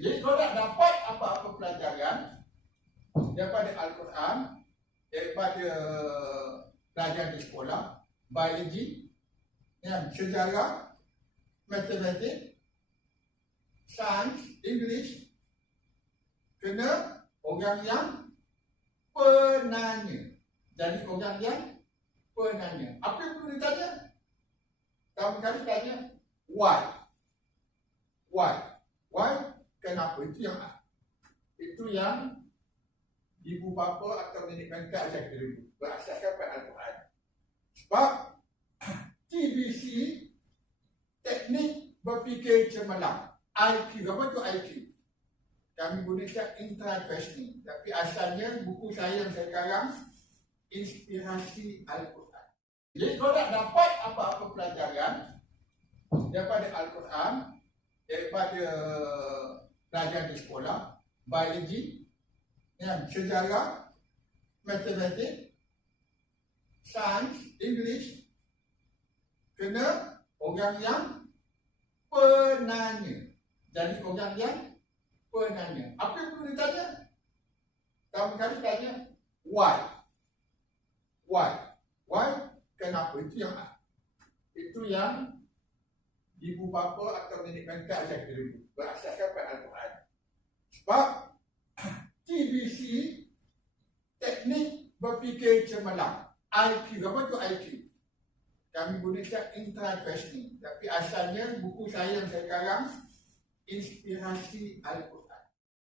Jadi kau nak dapat apa-apa pelajaran daripada Al-Quran, daripada pelajaran di sekolah, biologi, sejarah, matematik, sains, English, kena orang yang penanya. Jadi orang yang penanya. Apa yang perlu ditanya? Kamu kali tanya why. Kenapa? Itu yang ibu bapa atau nenek bangsa ajar kita dulu. Berasaskan pada Al-Quran. Sebab TBC, teknik berfikir cemerlang, IQ. Apa tu IQ? Kami gunakan intra-questioning. Tapi asalnya buku saya yang sekarang Inspirasi Al-Quran. Jadi kalau nak dapat apa-apa pelajaran daripada Al-Quran, daripada pelajaran di sekolah, biologi, sejarah, matematik, sains, English, kena orang yang penanya. Jadi orang yang penanya. Apa yang perlu ditanya? Kamu kali tanya why. Kenapa? Itu yang ibu bapa atau nenek bangsa ajar kita dulu. Berasaskan pada Al-Quran. Sebab TBC, teknik berfikir cemerlang, IQ. Apa tu IQ? Kami gunakan intra-questioning. Tapi asalnya buku saya yang sekarang Inspirasi Al-Quran.